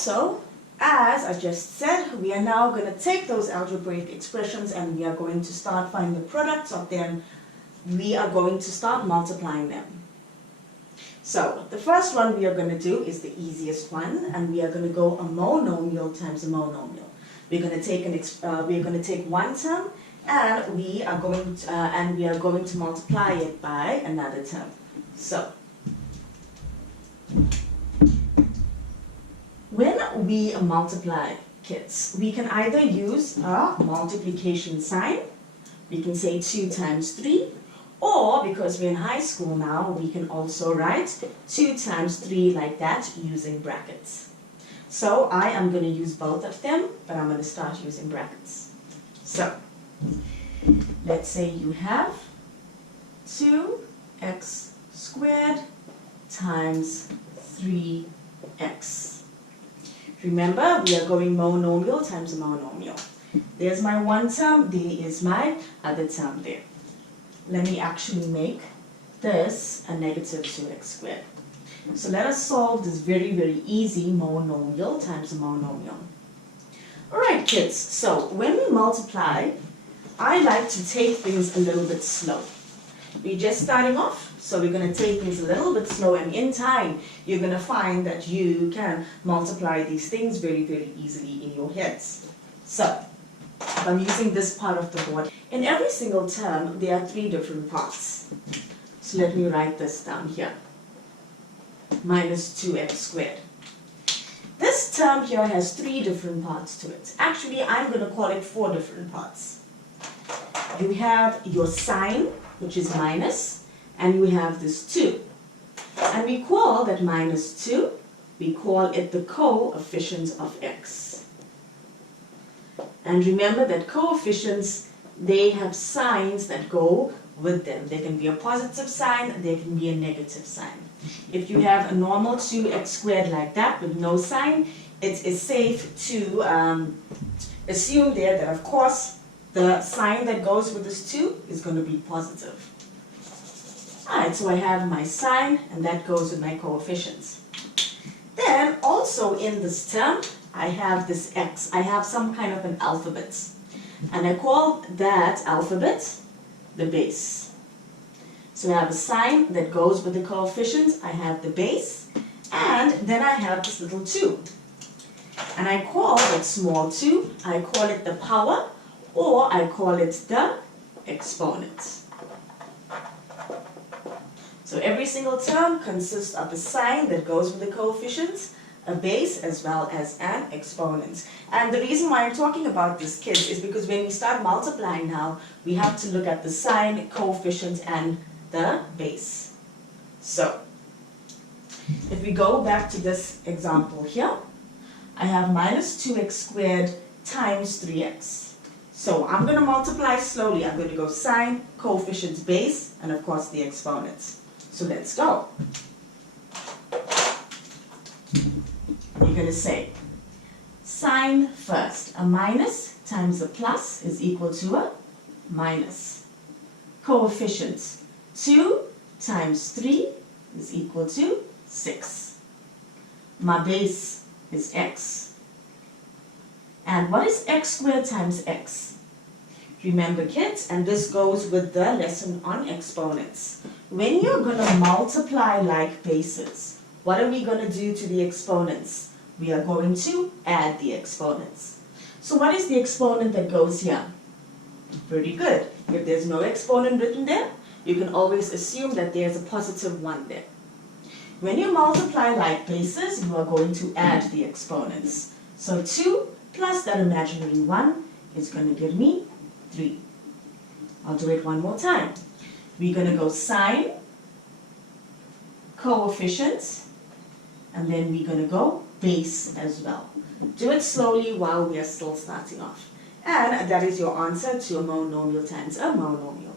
so as I just said, we are now going to take those algebraic expressions and we are going to start finding the products of them. We are going to start multiplying them. So the first one we are going to do is the easiest one, and we are going to go a monomial times a monomial. We're going to take one term and we are going to multiply it by another term. So when we multiply, kids, we can either use a multiplication sign. We can say 2 times 3, or because we're in high school now, we can also write 2 times 3 like that using brackets. So I am going to use both of them, but I'm going to start using brackets. So let's say you have 2x squared times 3x. Remember, we are going monomial times a monomial. There's my one term, there is my other term there. Let me actually make this a negative 2x squared. So let us solve this very, very easy monomial times a monomial. Alright kids, so when we multiply, I like to take things a little bit slow. We're just starting off, so we're going to take things a little bit slow, and in time you're going to find that you can multiply these things very, very easily in your heads. So I'm using this part of the board. In every single term, there are 3 different parts. So let me write this down here. Minus 2x squared. This term here has 3 different parts to it. Actually, I'm going to call it 4 different parts. You have your sign, which is minus, and you have this 2. And we call that minus 2, we call it the coefficient of x. And remember that coefficients, they have signs that go with them. There can be a positive sign, there can be a negative sign. If you have a normal 2x squared like that with no sign, it is safe to assume there that of course the sign that goes with this 2 is going to be positive. Alright, so I have my sign and that goes with my coefficients. Then also in this term, I have this x. I have some kind of an alphabet. And I call that alphabet the base. So I have a sign that goes with the coefficients. I have the base. And then I have this little 2. And I call that small 2, I call it the power, or I call it the exponent. So every single term consists of a sign that goes with the coefficients, a base, as well as an exponent. And the reason why I'm talking about this, kids, is because when we start multiplying now, we have to look at the sign, coefficient, and the base. So if we go back to this example here, I have minus 2x squared times 3x. So I'm going to multiply slowly. I'm going to go sign, coefficients, base, and of course the exponents. So let's go. You're going to say sign first. A minus times a plus is equal to a minus. Coefficients, 2 times 3 is equal to 6. My base is x. And what is x squared times x? Remember kids, and this goes with the lesson on exponents. When you're going to multiply like bases, what are we going to do to the exponents? We are going to add the exponents. So what is the exponent that goes here? Pretty good. If there's no exponent written there, you can always assume that there's a positive 1 there. When you multiply like bases, you are going to add the exponents. So 2 plus that imaginary 1 is going to give me 3. I'll do it one more time. We're going to go sign, coefficients, and then we're going to go base as well. Do it slowly while we are still starting off. And that is your answer to a monomial times a monomial.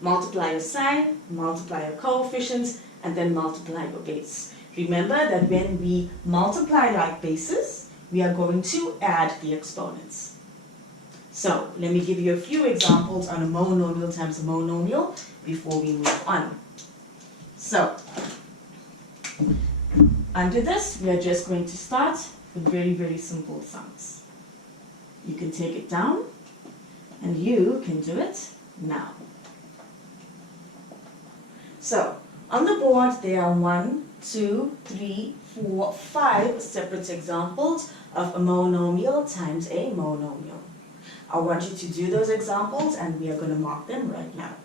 Multiply your sign, multiply your coefficients, and then multiply your base. Remember that when we multiply like bases, we are going to add the exponents. So let me give you a few examples on a monomial times a monomial before we move on. So under this, we are just going to start with very, very simple sums. You can take it down and you can do it now. So, on the board there are 1, 2, 3, 4, 5 separate examples of a monomial times a monomial. I want you to do those examples and we are going to mark them right now.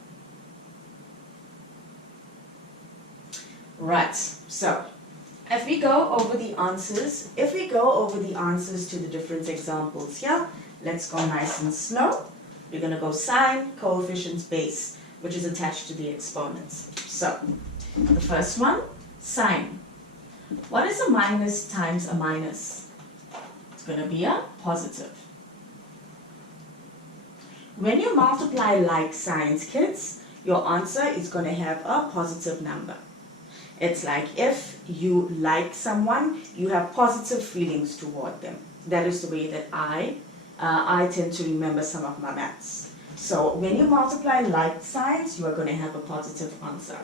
Right, so if we go over the answers to the different examples here, let's go nice and slow. We're going to go sign, coefficients, base, which is attached to the exponents. So, the first one, sign. What is a minus times a minus? It's going to be a positive. When you multiply like signs, kids, your answer is going to have a positive number. It's like if you like someone, you have positive feelings toward them. That is the way that I tend to remember some of my maths. So when you multiply like signs, you are going to have a positive answer.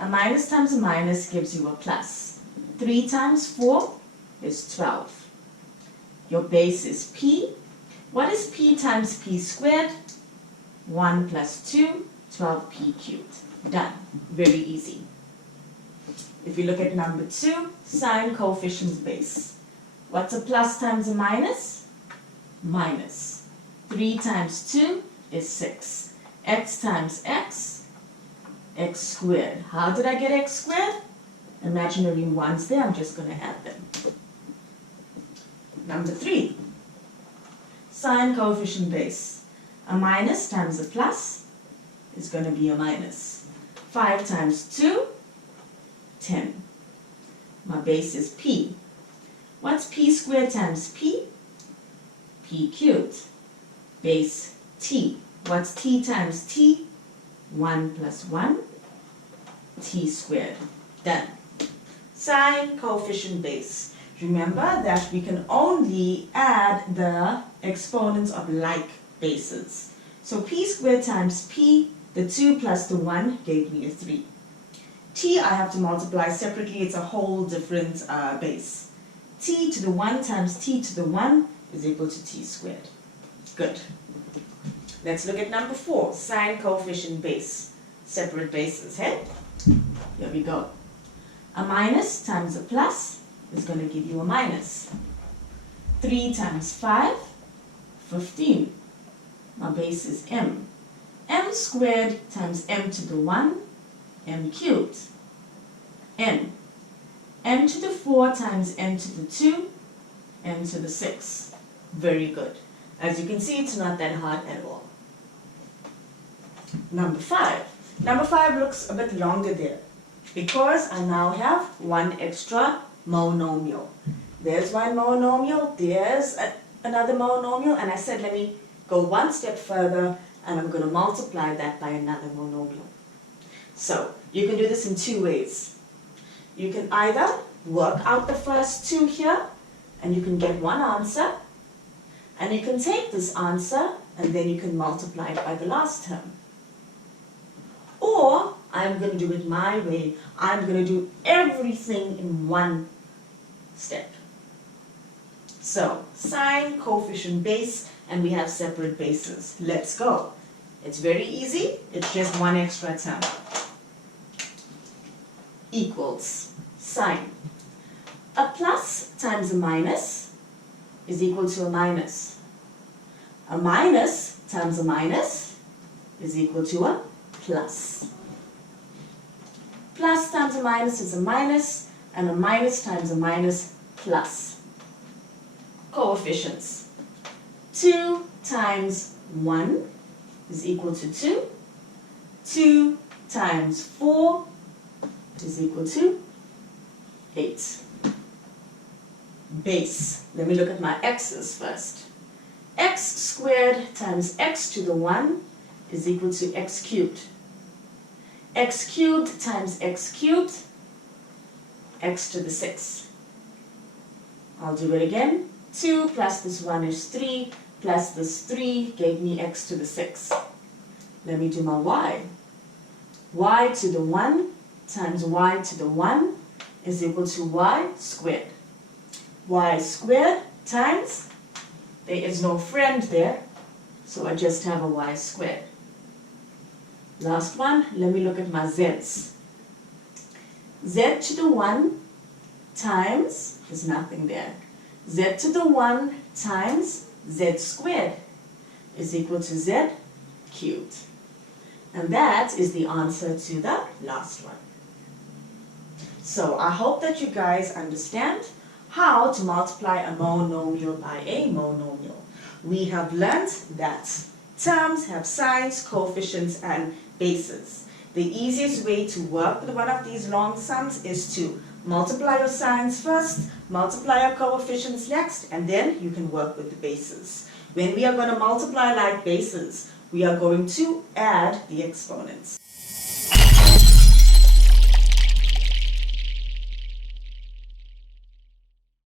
A minus times a minus gives you a plus. 3 times 4 is 12. Your base is p. What is p times p squared? 1 plus 2, 12p cubed. Done. Very easy. If you look at number 2, sign, coefficients, base. What's a plus times a minus? Minus. 3 times 2 is 6. X times x, x squared. How did I get x squared? Imaginary ones there, I'm just going to add them. Number 3, sign, coefficient, base. A minus times a plus is going to be a minus. 5 times 2, 10. My base is p. What's p squared times p? P cubed. Base t. What's t times t? 1 plus 1, t squared. Done. Sign, coefficient, base. Remember that we can only add the exponents of like bases. So p squared times p, the 2 plus the 1 gave me a 3. T I have to multiply separately, it's a whole different base. T to the 1 times t to the 1 is equal to t squared. Good. Let's look at number 4, sign, coefficient, base. Separate bases, hey? Here we go. A minus times a plus is going to give you a minus. 3 times 5, 15. My base is m. M squared times m to the 1, m cubed. N. M to the 4 times n to the 2, n to the 6. Very good. As you can see, it's not that hard at all. Number 5. Number 5 looks a bit longer there because I now have one extra monomial. There's one monomial, there's another monomial, and I said let me go one step further and I'm going to multiply that by another monomial. So, you can do this in 2 ways. You can either work out the first 2 here and you can get one answer, and you can take this answer and then you can multiply it by the last term. Or, I'm going to do it my way. I'm going to do everything in one step. So, sign, coefficient, base, and we have separate bases. Let's go. It's very easy. It's just one extra term. Equals, sign. A plus times a minus is equal to a minus. A minus times a minus is equal to a plus. Plus times a minus is a minus, and a minus times a minus, plus. Coefficients. 2 times 1 is equal to 2. 2 times 4 is equal to 8. Base. Let me look at my x's first. X squared times x to the 1 is equal to x cubed. X cubed times x cubed, x to the 6. I'll do it again. 2 plus this 1 is 3, plus this 3 gave me x to the 6. Let me do my y. Y to the 1 times y to the 1 is equal to y squared. y squared times, there is no friend there, so I just have a y squared. Last one, let me look at my z's. Z to the 1 times, there's nothing there. Z to the 1 times z squared is equal to z cubed. And that is the answer to the last one. So I hope that you guys understand how to multiply a monomial by a monomial. We have learned that terms have signs, coefficients, and bases. The easiest way to work with one of these long sums is to multiply your signs first, multiply your coefficients next, and then you can work with the bases. When we are going to multiply like bases, we are going to add the exponents.